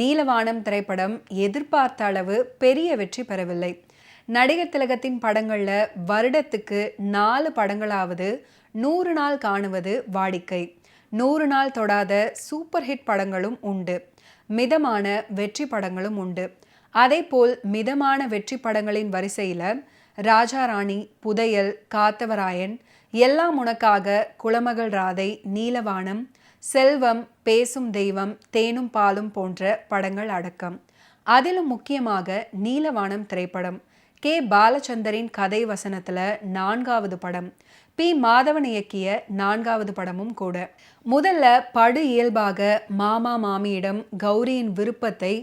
நீலவானம் திரைப்படம் எதிர்பார்த்த அளவு பெரிய வெற்றி பெறவில்லை. நடிகர் திலகத்தின் படங்கள்ல வருடத்துக்கு 4 படங்களாவது 100 நாள் காணுவது வாடிக்கை. 100 நாள் தொடாத சூப்பர் ஹிட் படங்களும் உண்டு, மிதமான வெற்றி படங்களும் உண்டு. அதேபோல் மிதமான வெற்றி படங்களின் வரிசையில் ராஜா ராணி, புதையல், காத்தவராயன், எல்லாம் உனக்காக, குலமகள் ராதை, நீலவானம், செல்வம், பேசும் தெய்வம், தேனும் பாலும் போன்ற படங்கள் அடக்கம். அதிலும் முக்கியமாக நீலவானம் திரைப்படம் கே. பாலச்சந்தரின் கதை வசனத்தில் 4வது படம், பி. மாதவன் இயக்கிய 4வது படமும் கூட. முதல்ல படு இயல்பாக மாமா மாமியிடம் கௌரியின் விருப்பத்தை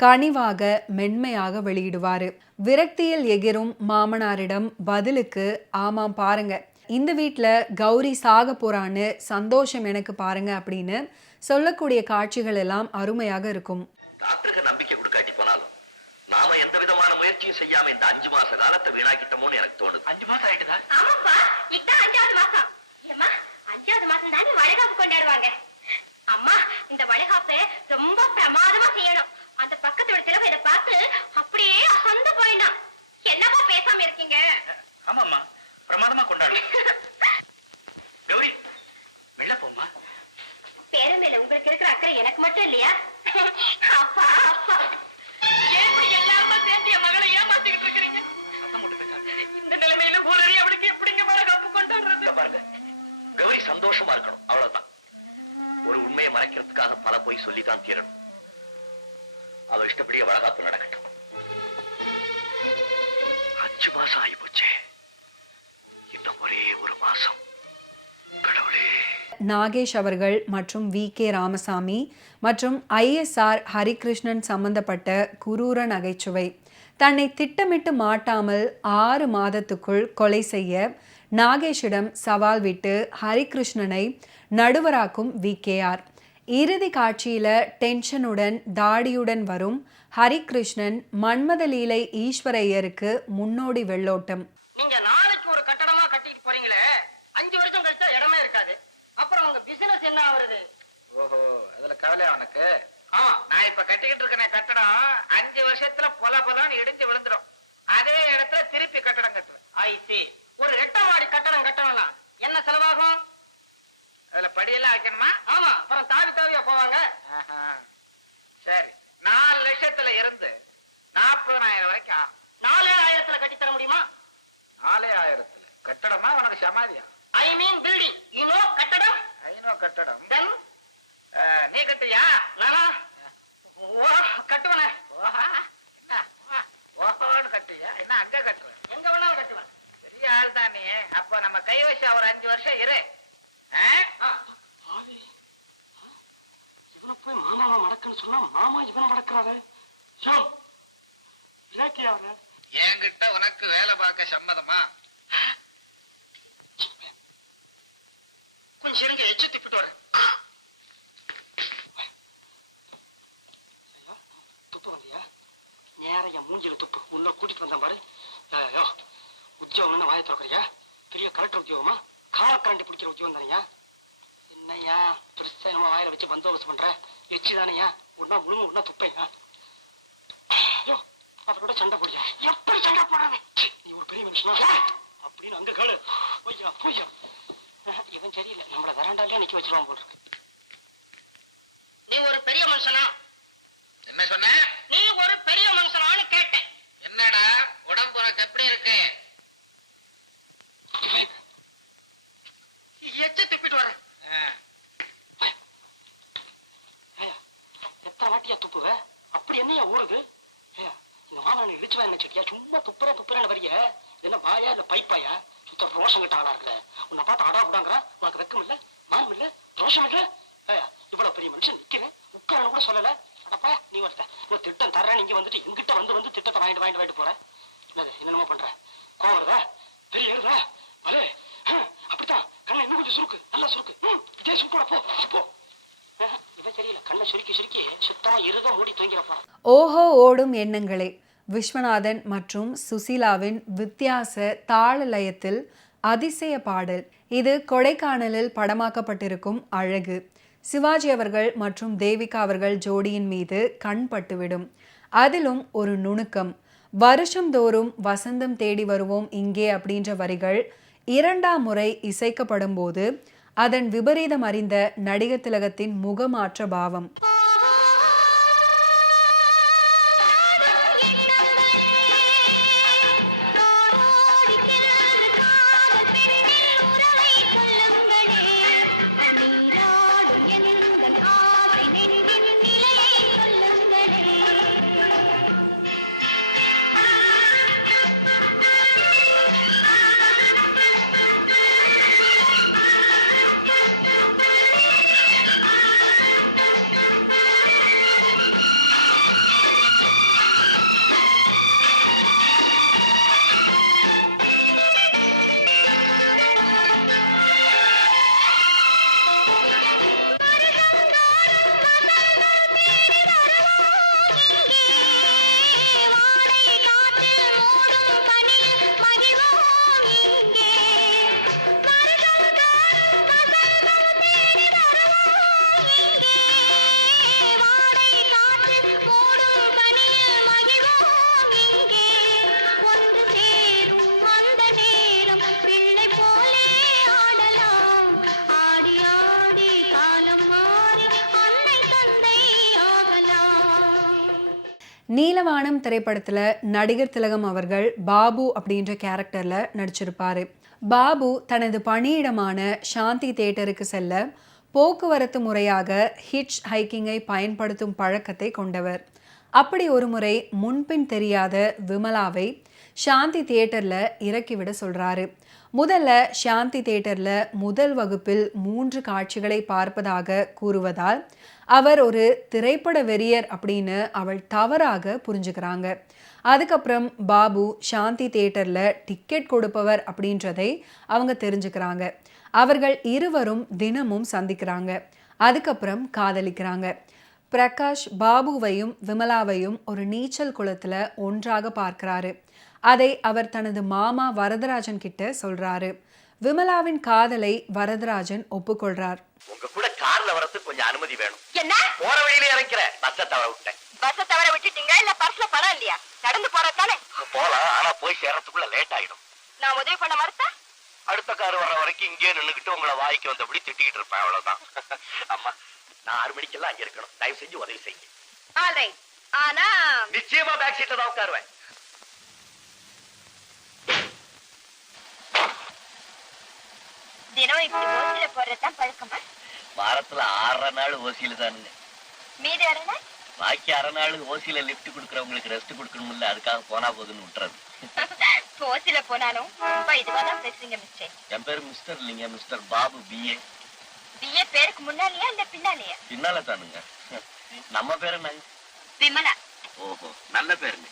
கனிவாக மென்மையாக வெளியிடுவாரு. விரக்தியில் எகிரும் மாமனாரிடம் பதிலுக்கு ஆமாம் பாருங்க, இந்த வீட்டில் கௌரி சாக போறான்னு சந்தோஷம் எனக்கு பாருங்க அப்படின்னு சொல்லக்கூடிய காட்சிகள் எல்லாம் அருமையாக இருக்கும். டாக்டருக்கு நம்பிக்கை கொடுக்காட்டி போனாலும் நாம எந்த விதமான முயற்சியும் செய்யாம இந்த 5 மாச காலத்தை வீணாக்கிட்டோம்னு எனக்கு தோணுது. 5 மாசம் ஆயிட்டுதா? ஆமாப்பா, இதான் 5வது மாசம். ஏம்மா, 5வது மாசம் தானே வளைகாப்பு கொண்டாடுவாங்க. அம்மா, இந்த வளைகாப்பை ரொம்ப பிரமாதமா செய்யணும். அந்த பக்கத்தோட திறவை இதை பார்த்து அப்படியே அசந்து போயிடும். என்னப்பா பேசாம இருக்கீங்க? ஆமாம்மா, பிரமாதமா கொண்டாடும். கௌரி, வெளில போம்மா. பேரன் மேல உங்களுக்கு இருக்கிற அக்கறை எனக்கு மட்டும் இல்லையா? அப்பா அப்பா, எல்லாருமா சேர்ந்து என் மகளை ஏமாத்திக்கிட்டு இருக்கிறீங்க. இந்த நிலைமையில ஊரே அவளுக்கு எப்படிங்க வளைகாப்பு கொண்டாடுறது? பாருங்க, கௌரி சந்தோஷமா இருக்கணும், அவ்வளவுதான். ஒரு உண்மையை மறைக்கிறதுக்காக பல போய் சொல்லிதான் தீரணும். அவ இஷ்டப்படியே வளைகாப்பு நடக்கட்டும். 5 மாசம் ஆகி போச்சே, இன்னும் ஒரே ஒரு மாசம். கடவுளே. நாகேஷ் அவர்கள் மற்றும் வி.கே. ராமசாமி மற்றும் ஐ.எஸ்.ஆர். ஹரிகிருஷ்ணன் சம்பந்தப்பட்ட குரூர நகைச்சுவை. தன்னை திட்டமிட்டு மாட்டாமல் 6 மாதத்துக்குள் கொலை செய்ய நாகேஷிடம் சவால் விட்டு ஹரிகிருஷ்ணனை நடுவராக்கும் வி.கே.ஆர். இறுதி காட்சியில டென்ஷனுடன் தாடியுடன் வரும் ஹரிகிருஷ்ணன் மன்மத லீலை ஈஸ்வரையருக்கு முன்னோடி வெள்ளோட்டம். நீங்க நாளைக்கு ஒரு கட்டடமா கட்டிட்டு போறீங்களே, 5 வருஷம் கழிச்சா இடமே இருக்காது. அப்புறம் உங்க பிசினஸ் என்ன ஆகுறது? ஓஹோ, அதுல கவலை அவனுக்கு. நான் இப்ப கட்டிக்கிட்டு இருக்கிற கட்டடம் 5 வருஷத்துல பொலன்னு இடிஞ்சு விழுந்துடும். அதே இடத்துல திருப்பி கட்டடம் கட்டுறேன். ஐசி, ஒரு 8 மாடி கட்டடம் கட்டணும்னா என்ன செலவாகும்? அதுல படியெல்லாம் வைக்கணுமா? ஆமா, அப்புறம் தாவி தாவியா போவாங்க. சரி, 4 லட்சத்துல இருந்து 40,000 வரைக்கும். 4,000 கட்டி தர முடியுமா? 4,000 கட்டடமா உனக்கு சமாதியா? ஐ மீன் பில்டிங். யூ கட்டடம். கட்டடம். தென் நீ கட்டியா? நானா கட்டுவனே. ஓஹோன்னு கட்டியா? என்ன அங்க கட்டுவேன்? எங்க வேணாலும் கட்டுவேன். பெரிய ஆள் தான் நீ. அப்ப நம்ம கைவசம் ஒரு 5 வருஷம் இரு. இவனை போய் மாமாவை மடக்குன்னு சொன்னா மாமா இவனை மடக்கிறாரு. என்கிட்ட உனக்கு வேலை பார்க்க சம்மதமா? கொஞ்சம் இருங்க, எச்ச திப்பிட்டு வரேன். துப்பு வந்தியா? நேரம் என் மூஞ்சில துப்பு. உள்ள கூட்டிட்டு வந்தேன் பாரு. உத்தியோகம்னு வாயை திறக்கிறியா? பெரிய கலெக்டர் உத்தியோகமா? காலக்கரண்டி பிடிக்கிற உத்தியோகம் தானையா? என்னையா பெருசா நம்ம வாயில வச்சு பந்தோபஸ்து பண்ற? எச்சு தானையா? ஒன்னா முழுங்க ஒன்னா துப்பையா? அவரோட சண்டை போடியா? எப்படி சண்டை போடாது? நீ ஒரு பெரிய மனுஷனா அப்படின்னு அங்க கேளு. போய்யா போய்யா. இவன் சரியில்லை, நம்மள வராண்டாலே நிக்க வச்சிருவாங்க போல இருக்கு. நீ ஒரு பெரிய மனுஷனா? என்ன சொன்ன? நீ ஒரு பெரிய மனுஷனான்னு கேட்டேன். என்னடா உடம்பு உனக்கு எப்படி இருக்கு? எச்ச திப்பிட்டு வரேன். எத்தனை வாட்டியா துப்புவ? அப்படி என்னையா ஓடுது? இந்த மாமா நீ இழிச்சுவா என்ன செட்டியா? சும்மா துப்புறேன்னு வரிய. என்ன வாயா இல்ல பைப்பாயா? சுத்த ரோஷம் கிட்ட ஆளா இருக்கிற. உன்னை பார்த்து அடா கூடாங்கிற. உனக்கு வெக்கம் இல்ல, மானம் இல்ல, ரோஷம் இல்ல. இவ்வளவு பெரிய மனுஷன் நிக்கிறேன், உட்காரன்னு கூட சொல்லல. அப்பா நீ ஒரு திட்டம் தர்றேன், இங்க வந்துட்டு எங்கிட்ட வந்து திட்டத்தை வாங்கிட்டு போற. என்னென்னமோ பண்ற. கோவருதா? பெரிய ஏறுதா? அலே அப்படித்தான். கண்ணை இன்னும் கொஞ்சம் சுருக்கு, நல்லா சுருக்கு. இதே சுப்போட போ. இவன் தெரியல, கண்ணை சுருக்கி சுத்தா இருக மூடி தூங்கிறப்பா. ஓஹோ ஓடும் எண்ணங்களே. விஸ்வநாதன் மற்றும் சுசீலாவின் வித்தியாச தாள லயத்தில் அதிசய பாடல். இது கொடைக்கானலில் படமாக்கப்பட்டிருக்கும் அழகு. சிவாஜி அவர்கள் மற்றும் தேவிகா அவர்கள் ஜோடியின் மீது கண் பட்டுவிடும். அதிலும் ஒரு நுணுக்கம், வருஷந்தோறும் வசந்தம் தேடி வருவோம் இங்கே அப்படின்ற வரிகள் 2ஆம் முறை இசைக்கப்படும் போது அதன் விபரீதம் அறிந்த நடிகர் திலகத்தின் முகமாற்ற பாவம். நீலவானம் திரைப்படத்துல நடிகர் திலகம் அவர்கள் பாபு அப்படின்ற கேரக்டர்ல நடிச்சிருப்பாரு. பாபு தனது பணியிடமான சாந்தி தியேட்டருக்கு செல்ல போக்குவரத்து முறையாக ஹிட்ச் ஹைக்கிங்கை பயன்படுத்தும் பழக்கத்தை கொண்டவர். அப்படி ஒரு முறை முன்பின் தெரியாத விமலாவை சாந்தி தியேட்டர்ல இறக்கிவிட சொல்றாரு. முதல்ல சாந்தி தியேட்டர்ல முதல் வகுப்பில் 3 காட்சிகளை பார்ப்பதாக கூறுவதால் அவர் ஒரு திரைப்பட வெறியர் அப்படின்னு அவள் தவறாக புரிஞ்சுக்கிறாங்க. அதுக்கப்புறம் பாபு சாந்தி தியேட்டர்ல டிக்கெட் கொடுப்பவர் அப்படின்றதை அவங்க தெரிஞ்சுக்கிறாங்க. அவர்கள் இருவரும் தினமும் சந்திக்கிறாங்க. அதுக்கப்புறம் காதலிக்கிறாங்க. பிரகாஷ் பாபுவையும் விமலாவையும் ஒரு நீச்சல் குளத்துல ஒன்றாக பார்க்கிறாரு. அதை அவர் தனது மாமா வரதராஜன் கிட்ட சொல்றாரு. விமலாவின் காதலை வரதராஜன் ஒப்புக்கொள்றார். உங்க கூட கார்ல வரதுக்கு கொஞ்சம் அனுமதி வேணும். என்ன? போற வழியில இறக்கிறேன். பஸ்ஸை தவற விட்டேன். பஸ்ஸை தவற விட்டுட்டீங்க இல்ல பர்ஸ்ல பணம் இல்லையா? நடந்து போறதானே? போலாம், ஆனா போய் சேர்றதுக்குள்ள லேட் ஆயிடும். நான் உதவி பண்ண மறுத்தா அடுத்த கார் வர்ற வரைக்கும் இங்கே நின்னுக்கிட்டு உங்களை வாய்க்கு வந்தபடி திட்டிக்கிட்டு இருப்பேன், அவ்வளவுதான். அம்மா, நான் 6 மணிக்கெல்லாம் அங்க இருக்கணும். தயவு செஞ்சு உதவி செய்யுங்க. ஆல்ரைட். ஆனா நிச்சயமா பேக் சீட்ல தான் உட்காருவேன். தினம் இப்படி ஓசில போடுறதுதான் பழக்கமா? வாரத்துல 6 நாள் ஓசியில தானுங்க. மீதி 6 நாள் பாக்கி 6 நாள் ஓசியில லிப்ட் கொடுக்கறவங்களுக்கு ரெஸ்ட் கொடுக்கணும்ல, அதுக்காக போனா போதுன்னு விட்டுறது. ஓசில போனாலும் ரொம்ப இதுவாதான் பேசுறீங்க மிஸ்டர். என் பேரு மிஸ்டர் இல்லைங்க, மிஸ்டர் பாபு. பிஏ. பிஏ பேருக்கு முன்னாலேயா இல்ல பின்னாலேயா? பின்னால தானுங்க. நம்ம பேரு என்னங்க? விமலா. ஓஹோ, நல்ல பேருங்க.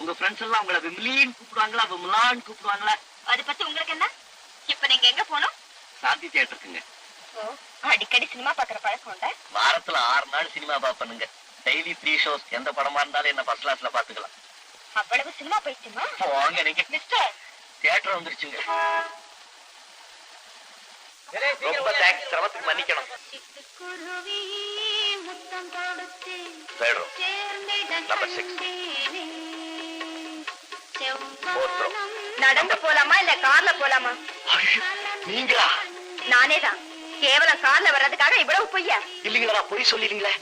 உங்க ஃப்ரெண்ட்ஸ் எல்லாம் உங்களை விமலின்னு கூப்பிடுவாங்களா, விமலான்னு கூப்பிடுவாங்களா? அதை பத்தி உங்களுக்கு என்ன? இப்ப நீங்க எங்க போனோம்? சாந்தி தியேட்டருக்குங்க. ஓ, அடிக்கடி சினிமா பாக்குற பழக்கம் உண்டா? வாரத்துல 6 நாள் சினிமா பாப்பனுங்க. Daily 3 shows. எந்த படமா இருந்தாலும் என்ன ஃபர்ஸ்ட் கிளாஸ்ல பாத்துக்கலாம். அவ்வளவு சினிமா போயிடுச்சுமா? போங்க நீங்க. மிஸ்டர், தியேட்டர் வந்துருச்சுங்க. ரொம்ப தேங்க்ஸ். சிரமத்துக்கு மன்னிக்கணும். நம்பர் 6. நடந்து போலாமா இல்ல கார்ல போலாமா? நீங்களா? நானே தான். கேவலம் கார்ல வர்றதுக்காக இவ்வளவு பொய்யா? இல்லீங்களா, பொய் சொல்லிடுங்களே.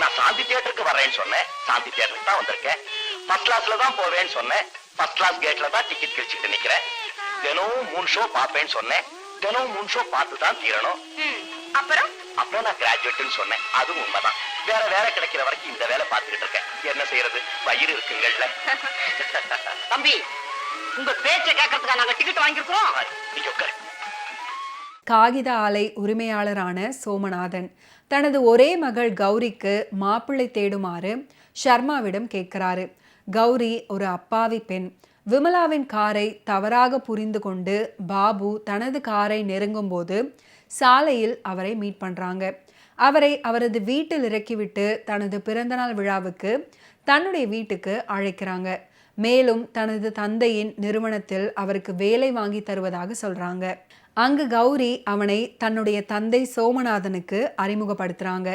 நான் சாந்தி தியேட்டருக்கு வர்றேன்னு சொன்னேன். சாந்தி தியேட்டருக்கு தான் வந்திருக்கேன். ஃபர்ஸ்ட் கிளாஸ்ல தான் போவேன்னு சொன்னேன். ஃபர்ஸ்ட் கிளாஸ் கேட்ல தான் டிக்கெட் கிழிச்சிட்டு நிக்கிறேன். தினமும் 3 ஷோ பாப்பேன்னு சொன்னேன். தினமும் 3 ஷோ பார்த்து தான் தீரணும். அப்புறம் நான் கிராஜுவேட்னு சொன்னேன். அதுவும் உண்மைதான். வேற வேலை கிடைக்கிற வரைக்கும் இந்த வேலை பார்த்துக்கிட்டு இருக்கேன். என்ன செய்யறது, வயிறு இருக்குங்கள்ல. தம்பி, உங்க பேச்சை கேட்கறதுக்கா நாங்க டிக்கெட் வாங்கிருக்கோம். நீங்க உட்காரு. காகித ஆலை உரிமையாளரான சோமநாதன் தனது ஒரே மகள் கௌரிக்கு மாப்பிள்ளை தேடுமாறு ஷர்மாவிடம் கேட்கிறாரு. கௌரி ஒரு அப்பாவி பெண். விமலாவின் காரை தவறாக புரிந்து கொண்டு பாபு தனது காரை நெருங்கும் போது சாலையில் அவரை மீட் பண்றாங்க. அவரை அவரது வீட்டில் இறக்கிவிட்டு தனது பிறந்தநாள் விழாவுக்கு தன்னுடைய வீட்டுக்கு அழைக்கிறாங்க. மேலும் தனது தந்தையின் நிறுவனத்தில் அவருக்கு வேலை வாங்கி தருவதாக சொல்றாங்க. அங்கு கௌரி அவனை தன்னுடைய தந்தை சோமநாதனுக்கு அறிமுகப்படுத்துறாங்க.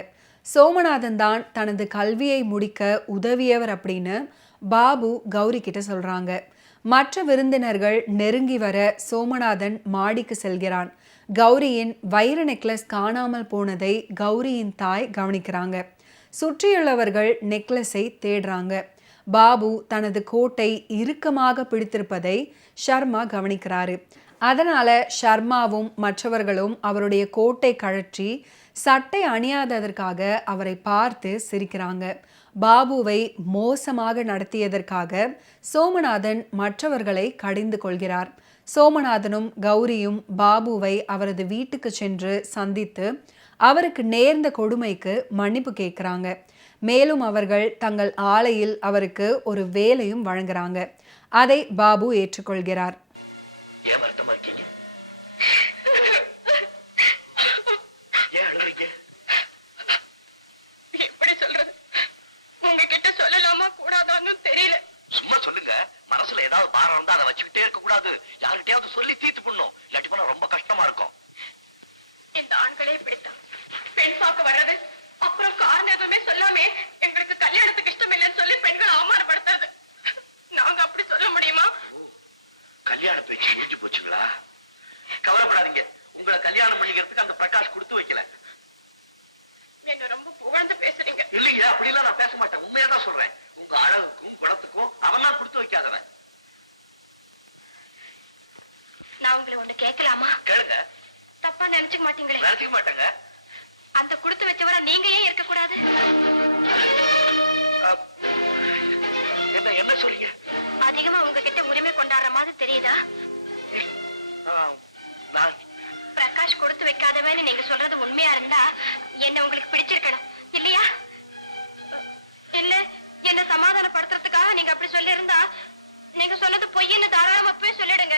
சோமநாதன் தான் தனது கல்வியை முடிக்க உதவியவர் அப்படின்னு பாபு கௌரி கிட்ட சொல்றாங்க. மற்ற விருந்தினர்கள் நெருங்கி வர சோமநாதன் மாடிக்கு செல்கிறான். கௌரியின் வைர நெக்லஸ் காணாமல் போனதை கௌரியின் தாய் கவனிக்கிறாங்க. சுற்றியுள்ளவர்கள் நெக்லஸை தேடுறாங்க. பாபு தனது கோட்டை இறுக்கமாக பிடித்திருப்பதை ஷர்மா கவனிக்கிறாரு. அதனால ஷர்மாவும் மற்றவர்களும் அவருடைய கோட்டை கழற்றி சட்டை அணியாததற்காக அவரை பார்த்து சிரிக்கிறாங்க. பாபுவை மோசமாக நடத்தியதற்காக சோமநாதன் மற்றவர்களை கடிந்து கொள்கிறார். சோமநாதனும் கௌரியும் பாபுவை அவரது வீட்டுக்கு சென்று சந்தித்து அவருக்கு நேர்ந்த கொடுமைக்கு மன்னிப்பு கேட்குறாங்க. மேலும் அவர்கள் தங்கள் ஆலையில் அவருக்கு ஒரு வேலையும் வழங்குறாங்க. அதை பாபு ஏற்றுக்கொள்கிறார். சொல்லி தீர்த்து பண்ணும், இல்லாட்டி போனா ரொம்ப கஷ்டமா இருக்கும். இந்த ஆண்களே இப்படித்தான் பெண் பார்க்க வர்றது, அப்புறம் காரணம் எதுவுமே சொல்லாமே எங்களுக்கு கல்யாணத்துக்கு இஷ்டம் இல்லைன்னு சொல்லி பெண்களை அவமானப்படுத்துறது. நாங்க அப்படி சொல்ல முடியுமா? கல்யாண பேச்சு முடிஞ்சு போச்சுங்களா? கவலைப்படாதீங்க, உங்களை கல்யாணம் பண்ணிக்கிறதுக்கு அந்த பிரகாஷ் கொடுத்து வைக்கல. நீங்க ரொம்ப புகழ்ந்து பேசுறீங்க. இல்லைங்க, அப்படிலாம் நான் பேச மாட்டேன், உண்மையாதான் சொல்றேன். உங்க அழகுக்கும் குணத்துக்கும் அவன் தான் கொடுத்து வைக்காதவன். நான் உங்களை ஒண்ணு கேட்கலாமா? கேளுங்க. தப்பா நினைச்சுக்க மாட்டீங்களே? நினைச்சுக்க மாட்டேங்க. அந்த கொடுத்து வச்சவரை நீங்க ஏன் இருக்க கூடாது? என்ன சொல்றீங்க? அதிகமா உங்ககிட்ட உரிமை கொண்டாடுற மாதிரி தெரியுதா? பிரகாஷ் கொடுத்து வைக்காதவன்னு நீங்க சொல்றது உண்மையா இருந்தா என்ன உங்களுக்கு பிடிச்சிருக்கணும் இல்லையா? இல்ல என்ன சமாதானப்படுத்துறதுக்காக நீங்க அப்படி சொல்லி இருந்தா நீங்க சொன்னது பொய்ன்னு தாராளமா போய் சொல்லிடுங்க.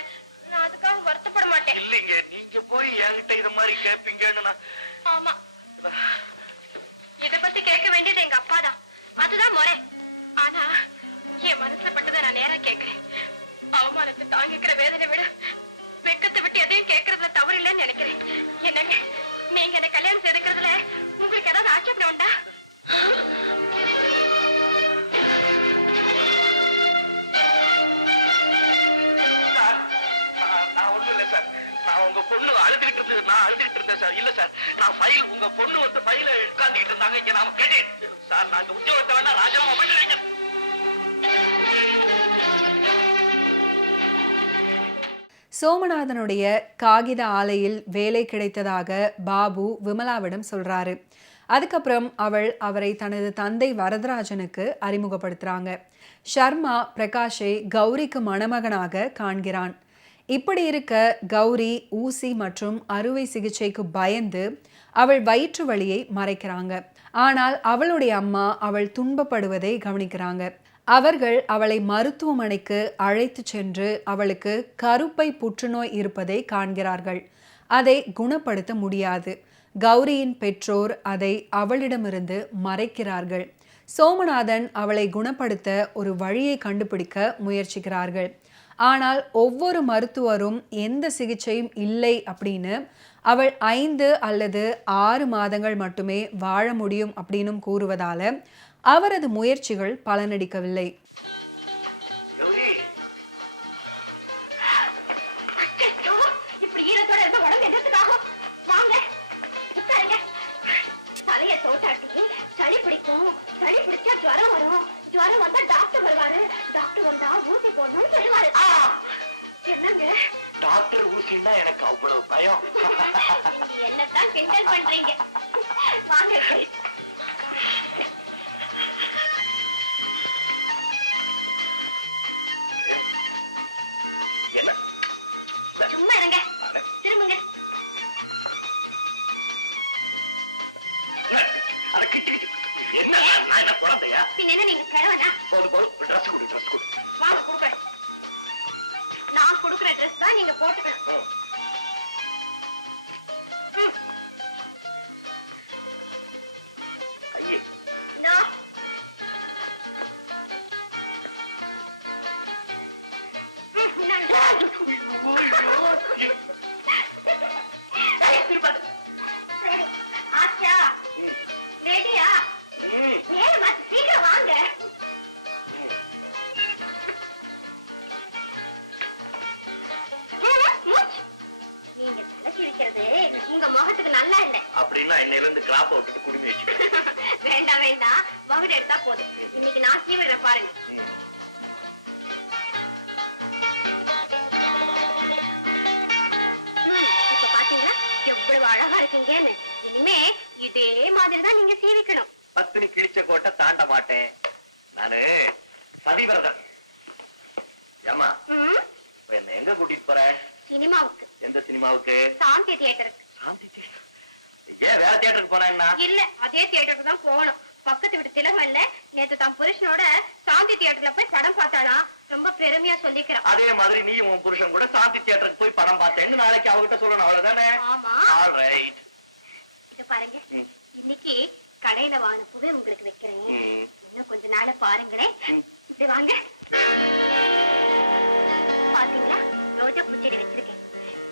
நான் அதுக்காக வருத்தப்பட மாட்டேன். இல்லைங்க, நீங்க போய் என்கிட்ட இது மாதிரி கேட்பீங்கன்னு. ஆமா, இத பத்தி கேட்க வேண்டியது எங்க அப்பா தான், அதுதான் முறை. ஆனா என் மனசுல பட்டதை நான் நேரா கேட்கிறேன். அவமானத்தை தாங்கிக்கிற வேதனை விட வெக்கத்தை விட்டு எதையும் கேட்கறதுல தவறு இல்லைன்னு நினைக்கிறேன். என்னங்க நீங்க என்ன கல்யாணம் செய்துக்கிறதுல உங்களுக்கு ஏதாவது ஆட்சேபனை உண்டா? பொண்ணு அழுதுகிட்டு இருந்தது, நான் அழுதுகிட்டு இருந்தேன் சார். இல்ல சார், நான் ஃபைல், உங்க பொண்ணு வந்து ஃபைல உட்கார்ந்துகிட்டு இருந்தாங்க, இங்க நாம கேட்டேன் சார். நாங்க உத்தியோகத்தை வேணா ராஜாமா பண்ணிடுறீங்க. சோமநாதனுடைய காகித ஆலையில் வேலை கிடைத்ததாக பாபு விமலாவிடம் சொல்றாரு. அதுக்கப்புறம் அவரை தனது தந்தை வரதராஜனுக்கு அறிமுகப்படுத்துறாங்க. ஷர்மா பிரகாஷை கௌரிக்கு மணமகனாக காண்கிறான். இப்படி இருக்க கௌரி ஊசி மற்றும் அறுவை சிகிச்சைக்கு பயந்து அவள் வயிற்று வலியை மறைக்கிறாங்க. ஆனால் அவளுடைய அம்மா அவள் துன்பப்படுவதை கவனிக்கிறாங்க. அவர்கள் அவளை மருத்துவமனைக்கு அழைத்து சென்று அவளுக்கு கருப்பை புற்றுநோய் இருப்பதை காண்கிறார்கள். அதை குணப்படுத்த முடியாது. கௌரியின் பெற்றோர் அதை அவளிடமிருந்து மறைக்கிறார்கள். சோமநாதன் அவளை குணப்படுத்த ஒரு வழியை கண்டுபிடிக்க முயற்சிக்கிறார்கள். ஆனால் ஒவ்வொரு மருத்துவரும் எந்த சிகிச்சையும் இல்லை அப்படின்னு, அவள் 5 அல்லது 6 மாதங்கள் மட்டுமே வாழ முடியும் அப்படின்னு கூறுவதால அவரது முயற்சிகள் பலனளிக்கவில்லை. சளி பிடிக்கும், சளி பிடிச்சா ஜுரம் வரும், ஜுரம் வந்தா டாக்டர் வருவாரு, டாக்டர் வந்தா ஊசி போடணும்னு சொல்லுவாரு. என்னங்க டாக்டர் ஊசின்னா எனக்கு அவ்வளவு பயம். என்னத்தான் கிண்டல் பண்றீங்க? வாங்க. சும்மா இருங்க, திரும்புங்க. என்ன நான் என்ன குழந்தையா? பின்ன நீங்க கிழவனா? ட்ரெஸ் கொடு, ட்ரெஸ் கொடு. வாங்க கொடுக்குறேன். நான் கொடுக்குற ட்ரெஸ் தான் நீங்க போட்டுக்கணும். ஐயே நான் நேரம் பார்த்து சீக்கிரம் வாங்க. மூச்சு. நீங்க தலை சிரிக்கிறது உங்க முகத்துக்கு நல்லா இல்லை. அப்படின்னா இன்னையில இருந்து கிராப்ப விட்டுட்டு குடுமி வச்சு. வேண்டாம் வேண்டாம், மகுட எடுத்தா போதும். இன்னைக்கு நான் சீவிடுறேன் பாருங்க. இப்ப பாத்தீங்களா எவ்வளவு அழகா இருக்கீங்கன்னு. இனிமே இதே மாதிரிதான் நீங்க சீவிக்கணும். பத்தினி கிழிச்ச கோட்டை தாண்ட மாட்டேன் நானு. பதிவிரதன். ஏமா என்ன எங்க கூட்டிட்டு போற? சினிமாவுக்கு. எந்த சினிமாவுக்கு? சாந்தி தியேட்டருக்கு. ஏன் வேற தியேட்டருக்கு போறேன்னா? இல்ல, அதே தியேட்டருக்கு தான் போகணும். பக்கத்து வீட்டு திலகல்ல நேத்து தான் புருஷனோட சாந்தி தியேட்டர்ல போய் படம் பார்த்தாளா. ரொம்ப பெருமையா சொல்லிக்கிறேன். அதே மாதிரி நீ உன் புருஷன் கூட சாந்தி தியேட்டருக்கு போய் படம் பார்த்தேன்னு நாளைக்கு அவகிட்ட சொல்லணும், அவ்வளவுதானே? ஆமா. ஆல்ரைட். இது பாருங்க, இன்னைக்கு கடையில வாங்கின பூவே உங்களுக்கு வைக்கிறேன். இன்னும் கொஞ்ச நாள பாருங்களேன். இப்படி வாங்க. பாத்தீங்களா, ரோஜா பூச்செடி வச்சிருக்கேன்.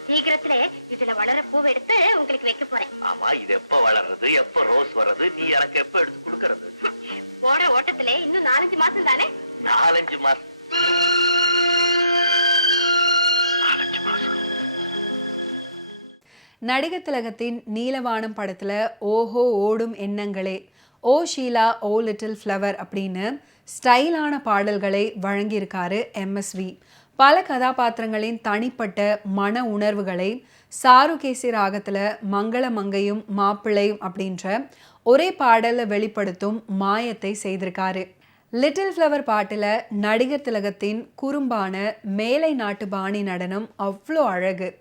சீக்கிரத்துல இதுல வளர பூவை எடுத்து உங்களுக்கு வைக்க போறேன். ஆமா, இது எப்ப வளர்றது, எப்ப ரோஸ் வர்றது, நீ எனக்கு எப்ப எடுத்து கொடுக்கறது? போற ஓட்டத்துல இன்னும் 4-5 மாசம் தானே? 4-5 மாசம். நடிகர் திலகத்தின் நீலவானம் படத்துல ஓஹோ ஓடும் எண்ணங்களே, ஓ ஷீலா ஓ லிட்டில் ஃப்ளவர் அப்படின்னு ஸ்டைலான பாடல்களை வழங்கியிருக்காரு MSV. பல கதாபாத்திரங்களின் தனிப்பட்ட மன உணர்வுகளை சாருகேசி ராகத்துல மங்கள மங்கையும் மாப்பிள்ளையும் அப்படின்ற ஒரே பாடல்ல வெளிப்படுத்தும் மாயத்தை செய்திருக்காரு. லிட்டில் ஃப்ளவர் பாட்டுல நடிகர் திலகத்தின் குறும்பான மேலை நாட்டு பாணி நடனம் அவ்வளோ அழகு.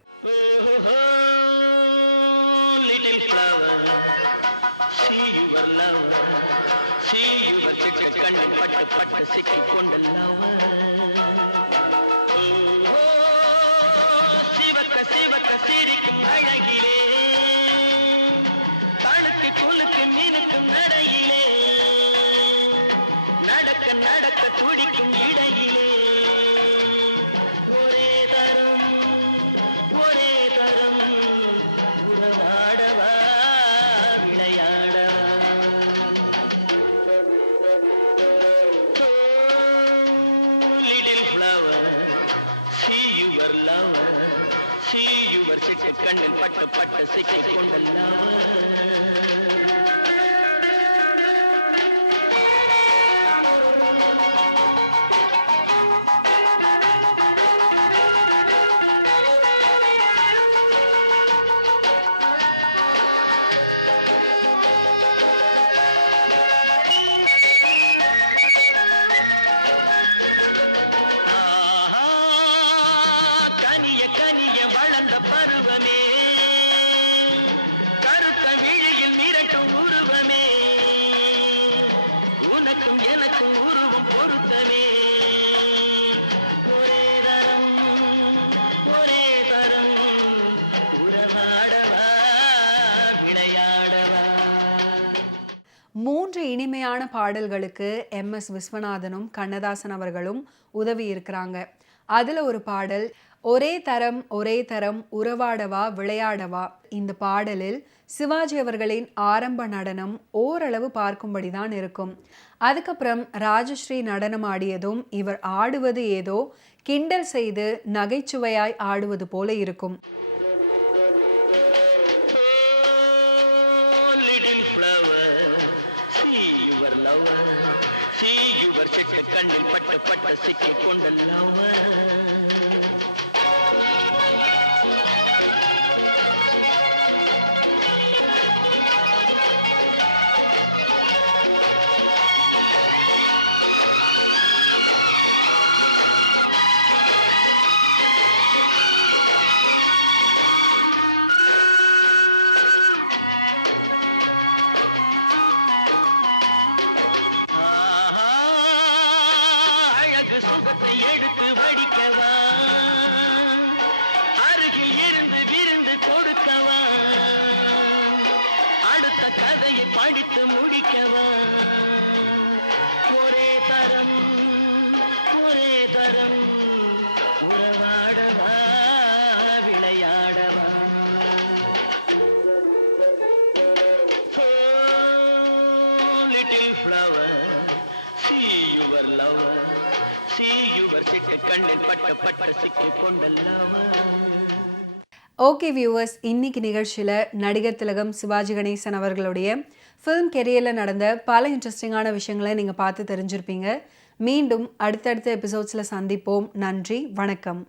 கண்ணில் பட்டு பட்டு சிக்கிக் கொண்டல்லாம மூன்று இனிமையான பாடல்களுக்கு MS விஸ்வநாதனும் கண்ணதாசன் அவர்களும் உதவி இருக்கிறாங்க. அதில் ஒரு பாடல் ஒரே தரம் உறவாடவா விளையாடவா. இந்த பாடலில் சிவாஜி அவர்களின் ஆரம்ப நடனம் ஓரளவு பார்க்கும்படி தான் இருக்கும். அதுக்கப்புறம் ராஜஸ்ரீ நடனம் ஆடியதும் இவர் ஆடுவது ஏதோ கிண்டல் செய்து நகைச்சுவையாய் ஆடுவது போல இருக்கும். கண்ணில் பட்டு பட்டு சிக்கிக் கொண்டல்லாம எடுத்து வடிக்கவா, அருகில் இருந்து விருந்து கொடுக்கவா, அடுத்த கதையை படித்து முடிக்கவா. ஒரே தரம் உறவாடவா விளையாடவா. Little flower see your lover see your சிட்டு கண்ணில் பட்ட சிக்கி கொண்ட lover. ஓகே வியூவர்ஸ், இன்னைக்கு நிகழ்ச்சியில் நடிகர் திலகம் சிவாஜி கணேசன் அவர்களுடைய ஃபிலிம் கெரியரில் நடந்த பல இன்ட்ரெஸ்டிங்கான விஷயங்களை நீங்கள் பார்த்து தெரிஞ்சிருப்பீங்க. மீண்டும் அடுத்தடுத்த எபிசோட்ஸில் சந்திப்போம். நன்றி, வணக்கம்.